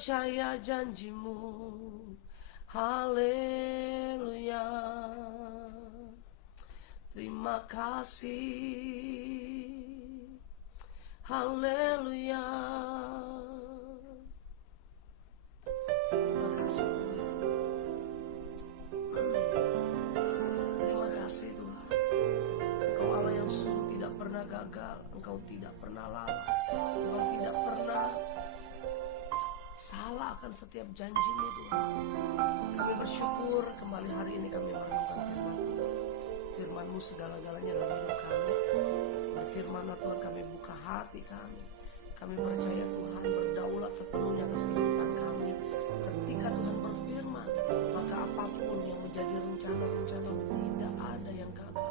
percaya janjimu. Haleluya. Terima kasih. Haleluya. Terima kasih Tuhan. Terima kasih Tuhan. Engkau Allah yang sungguh tidak pernah gagal. Engkau tidak pernah lalai. Engkau tidak pernah salah akan setiap janji-Mu Tuhan. Kami bersyukur kembali hari ini kami merenungkan firman-Mu. Firman-Mu segala-galanya dalam hidup kami. Berfirman-Lah Tuhan, kami buka hati kami. Kami percaya Tuhan berdaulat sepenuhnya atas kehidupan kami. Ketika Tuhan berfirman, maka apapun yang menjadi rencana-rencana-Mu tidak ada yang gagal.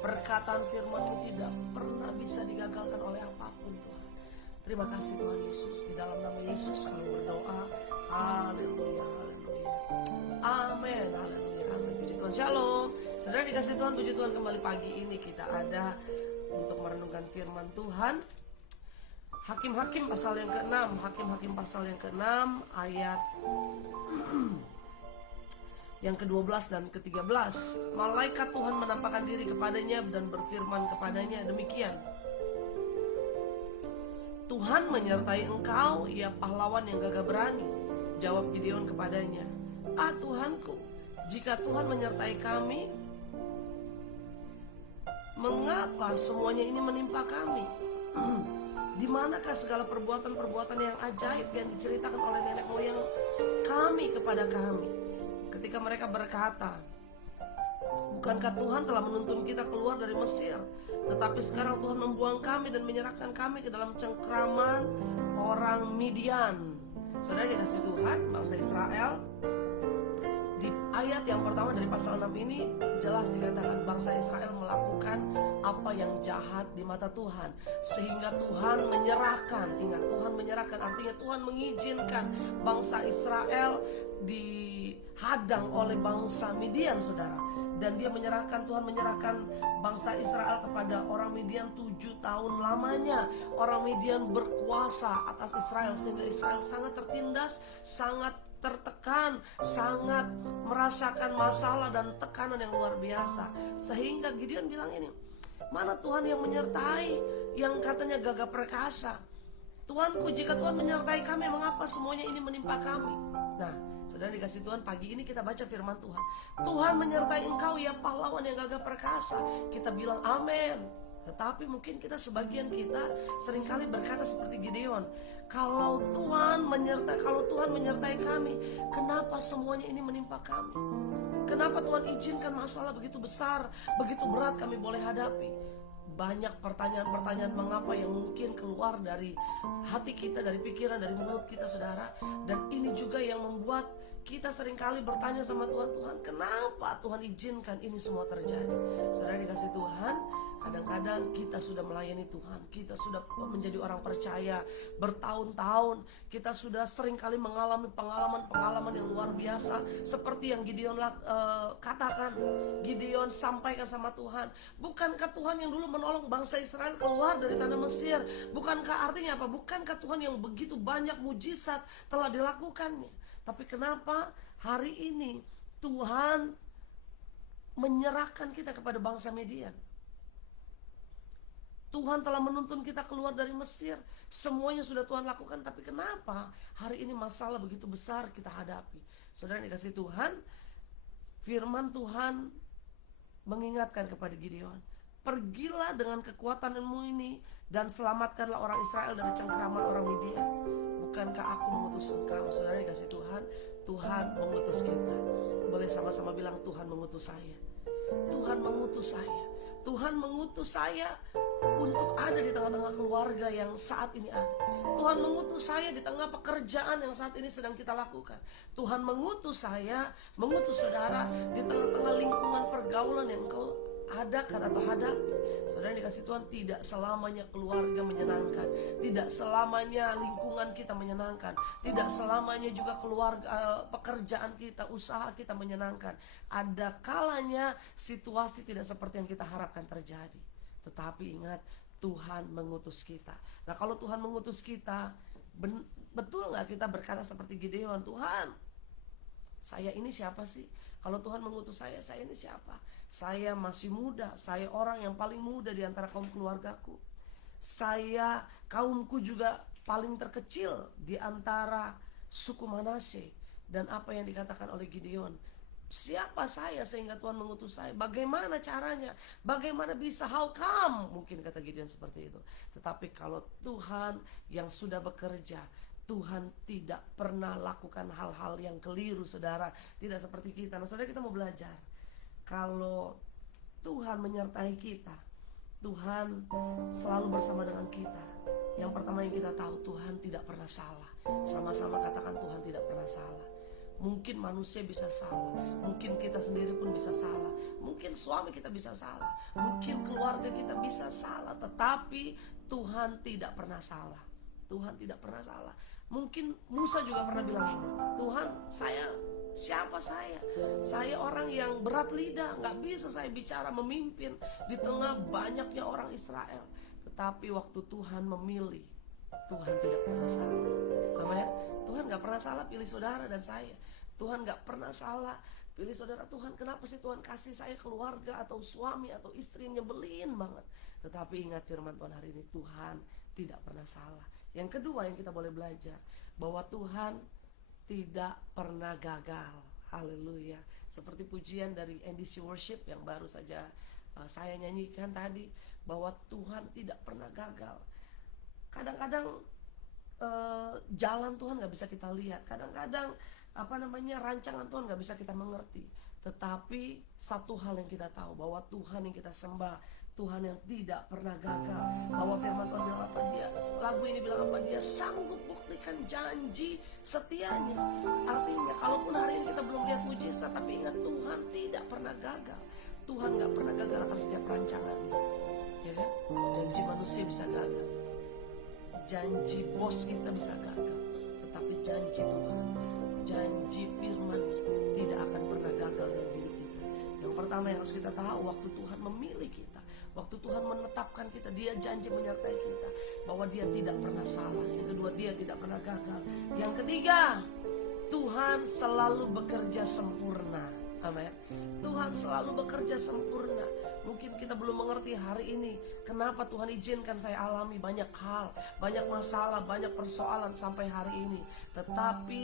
Perkataan firman-Mu tidak pernah bisa digagalkan oleh apapun Tuhan. Terima kasih Tuhan Yesus. Di dalam nama Yesus kami berdoa. Haleluya, haleluya. Amin, haleluya, amin. Puji Tuhan, shalom. Saudara dikasih Tuhan, puji Tuhan, kembali pagi ini kita ada untuk merenungkan firman Tuhan. Hakim-Hakim pasal yang ke-6. Hakim-Hakim pasal yang ke-6 ayat yang ke-12 dan ke-13. Malaikat Tuhan menampakkan diri kepadanya dan berfirman kepadanya demikian. Tuhan menyertai engkau, ya pahlawan yang gagah berani. Jawab Gideon kepadanya, Tuhanku, jika Tuhan menyertai kami, mengapa semuanya ini menimpa kami? Di manakah segala perbuatan-perbuatan yang ajaib yang diceritakan oleh nenek moyang kami kepada kami? Ketika mereka berkata, bukankah Tuhan telah menuntun kita keluar dari Mesir? Tetapi sekarang Tuhan membuang kami dan menyerahkan kami ke dalam cengkraman orang Midian. Saudara dikasih Tuhan, bangsa Israel, di ayat yang pertama dari pasal 6 ini jelas dikatakan bangsa Israel melakukan apa yang jahat di mata Tuhan, sehingga Tuhan menyerahkan. Ingat, Tuhan menyerahkan artinya Tuhan mengizinkan bangsa Israel dihadang oleh bangsa Midian, saudara. Dan dia menyerahkan, Tuhan menyerahkan bangsa Israel kepada orang Midian 7 tahun lamanya. Orang Midian berkuasa atas Israel, sehingga Israel sangat tertindas, sangat tertekan, sangat merasakan masalah dan tekanan yang luar biasa. Sehingga Gideon bilang ini, mana Tuhan yang menyertai, yang katanya gagah perkasa? Tuhanku, jika Tuhan menyertai kami, mengapa semuanya ini menimpa kami? Nah, saudara dikasih Tuhan, pagi ini kita baca firman Tuhan. Tuhan menyertai engkau, ya pahlawan yang gagah perkasa. Kita bilang amin. Tetapi mungkin sebagian kita seringkali berkata seperti Gideon, kalau Tuhan menyertai kami, kenapa semuanya ini menimpa kami? Kenapa Tuhan izinkan masalah begitu besar, begitu berat kami boleh hadapi? Banyak pertanyaan-pertanyaan mengapa yang mungkin keluar dari hati kita, dari pikiran, dari mulut kita, saudara. Dan ini juga yang membuat kita seringkali bertanya sama Tuhan, Tuhan kenapa Tuhan izinkan ini semua terjadi? Saudara dikasih Tuhan, kadang-kadang kita sudah melayani Tuhan, kita sudah menjadi orang percaya bertahun-tahun, kita sudah seringkali mengalami pengalaman-pengalaman yang luar biasa. Seperti yang Gideon katakan, Gideon sampaikan sama Tuhan, bukankah Tuhan yang dulu menolong bangsa Israel keluar dari tanah Mesir? Bukankah artinya apa? Bukankah Tuhan yang begitu banyak mujizat telah dilakukannya? Tapi kenapa hari ini Tuhan menyerahkan kita kepada bangsa Midian? Tuhan telah menuntun kita keluar dari Mesir, semuanya sudah Tuhan lakukan, tapi kenapa hari ini masalah begitu besar kita hadapi? Saudara dikasih Tuhan, firman Tuhan mengingatkan kepada Gideon, pergilah dengan kekuatanmu ini dan selamatkanlah orang Israel dari cengkraman orang Midian. Bukankah aku mengutus engkau? Saudara dikasih Tuhan, Tuhan mengutus kita. Boleh sama-sama bilang, Tuhan mengutus saya. Tuhan mengutus saya. Tuhan mengutus saya untuk ada di tengah-tengah keluarga yang saat ini ada. Tuhan mengutus saya di tengah pekerjaan yang saat ini sedang kita lakukan. Tuhan mengutus saya, mengutus saudara di tengah-tengah lingkungan pergaulan yang engkau adakan atau hadapi. Saudara dikasih Tuhan, tidak selamanya keluarga menyenangkan, tidak selamanya lingkungan kita menyenangkan, tidak selamanya juga keluarga, pekerjaan kita, usaha kita menyenangkan. Ada kalanya situasi tidak seperti yang kita harapkan terjadi. Tetapi ingat, Tuhan mengutus kita. Nah, kalau Tuhan mengutus kita, Betul nggak kita berkata seperti Gideon, Tuhan, saya ini siapa sih? Kalau Tuhan mengutus saya ini siapa? Saya masih muda, saya orang yang paling muda di antara kaum keluargaku. Kaumku juga paling terkecil di antara suku Manasye. Dan apa yang dikatakan oleh Gideon, siapa saya sehingga Tuhan mengutus saya? Bagaimana caranya? Bagaimana bisa? How come? Mungkin kata Gideon seperti itu. Tetapi kalau Tuhan yang sudah bekerja, Tuhan tidak pernah lakukan hal-hal yang keliru, saudara. Tidak seperti kita. Nah, saudara, kita mau belajar. Kalau Tuhan menyertai kita, Tuhan selalu bersama dengan kita. Yang pertama yang kita tahu, Tuhan tidak pernah salah. Sama-sama katakan, Tuhan tidak pernah salah. Mungkin manusia bisa salah, mungkin kita sendiri pun bisa salah, mungkin suami kita bisa salah, mungkin keluarga kita bisa salah, tetapi Tuhan tidak pernah salah. Tuhan tidak pernah salah. Mungkin Musa juga pernah bilang ini, Tuhan, siapa saya? Saya orang yang berat lidah, gak bisa saya bicara memimpin di tengah banyaknya orang Israel. Tetapi waktu Tuhan memilih, Tuhan tidak pernah salah. Amin. Tuhan gak pernah salah pilih saudara dan saya. Tuhan gak pernah salah pilih saudara. Tuhan, kenapa sih Tuhan kasih saya keluarga atau suami atau istri yang nyebelin banget? Tetapi ingat firman Tuhan hari ini, Tuhan tidak pernah salah. Yang kedua yang kita boleh belajar, bahwa Tuhan tidak pernah gagal. Haleluya. Seperti pujian dari NDC Worship yang baru saja saya nyanyikan tadi, bahwa Tuhan tidak pernah gagal. Kadang-kadang jalan Tuhan gak bisa kita lihat, kadang-kadang rancangan Tuhan gak bisa kita mengerti. Tetapi satu hal yang kita tahu, bahwa Tuhan yang kita sembah, Tuhan yang tidak pernah gagal. Bahwa firman Tuhan bilang apa dia? Lagu ini bilang apa? Dia sanggup buktikan janji setianya. Artinya kalaupun hari ini kita belum lihat mujizat, tapi ingat, Tuhan tidak pernah gagal. Tuhan gak pernah gagal akan setiap rancangannya, ya kan? Janji manusia bisa gagal, janji bos kita bisa gagal, tetapi janji Tuhan, janji firman-Nya tidak akan pernah gagal dalam hidup kita. Yang pertama yang harus kita tahu, waktu Tuhan memilih kita, waktu Tuhan menetapkan kita, Dia janji menyertai kita, bahwa Dia tidak pernah salah. Yang kedua, Dia tidak pernah gagal. Yang ketiga, Tuhan selalu bekerja sempurna. Amin. Tuhan selalu bekerja sempurna. Mungkin kita belum mengerti hari ini kenapa Tuhan izinkan saya alami banyak hal, banyak masalah, banyak persoalan sampai hari ini. Tetapi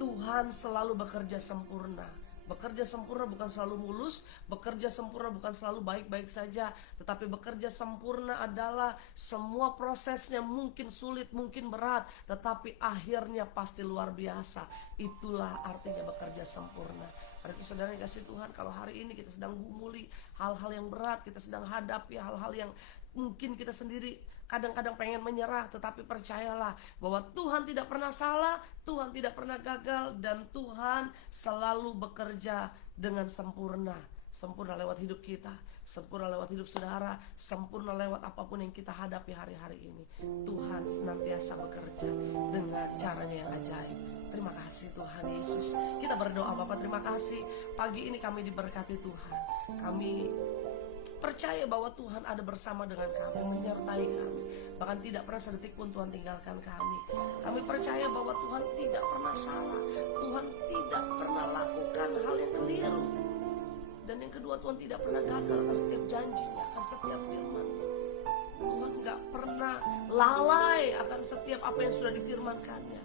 Tuhan selalu bekerja sempurna. Bekerja sempurna bukan selalu mulus, bekerja sempurna bukan selalu baik-baik saja, tetapi bekerja sempurna adalah semua prosesnya mungkin sulit, mungkin berat, tetapi akhirnya pasti luar biasa. Itulah artinya bekerja sempurna. Karena itu saudara yang kasih Tuhan, kalau hari ini kita sedang gumuli hal-hal yang berat, kita sedang hadapi hal-hal yang mungkin kita sendiri kadang-kadang pengen menyerah, tetapi percayalah bahwa Tuhan tidak pernah salah, Tuhan tidak pernah gagal, dan Tuhan selalu bekerja dengan sempurna. Sempurna lewat hidup kita, sempurna lewat hidup saudara, sempurna lewat apapun yang kita hadapi hari-hari ini. Tuhan senantiasa bekerja dengan caranya yang ajaib. Terima kasih Tuhan Yesus. Kita berdoa, Bapak, terima kasih pagi ini kami diberkati Tuhan. Kami percaya bahwa Tuhan ada bersama dengan kami, menyertai kami. Bahkan tidak pernah sedetik pun Tuhan tinggalkan kami. Kami percaya bahwa Tuhan tidak pernah salah, Tuhan tidak pernah lakukan hal yang keliru. Dan yang kedua, Tuhan tidak pernah gagal akan setiap janjinya, akan setiap firman-Nya. Tuhan gak pernah lalai akan setiap apa yang sudah difirmankannya.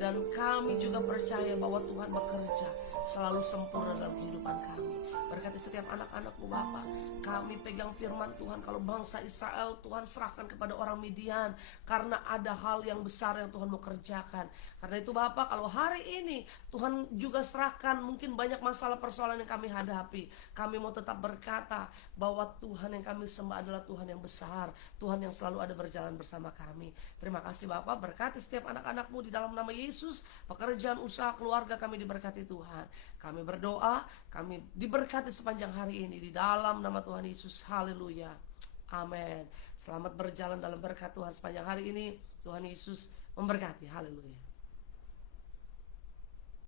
Dan kami juga percaya bahwa Tuhan bekerja selalu sempurna dalam kehidupan kami. Berkati setiap anak-anak-Mu Bapa. Kami pegang firman Tuhan, kalau bangsa Israel Tuhan serahkan kepada orang Midian, karena ada hal yang besar yang Tuhan mau kerjakan. Karena itu Bapa, kalau hari ini Tuhan juga serahkan mungkin banyak masalah persoalan yang kami hadapi, kami mau tetap berkata bahwa Tuhan yang kami sembah adalah Tuhan yang besar, Tuhan yang selalu ada berjalan bersama kami. Terima kasih Bapa, berkati setiap anak-anak-Mu di dalam nama Yesus. Pekerjaan, usaha, keluarga kami diberkati Tuhan. Kami berdoa, kami diberkati sepanjang hari ini di dalam nama Tuhan Yesus. Haleluya. Amin. Selamat berjalan dalam berkat Tuhan sepanjang hari ini. Tuhan Yesus memberkati. Haleluya.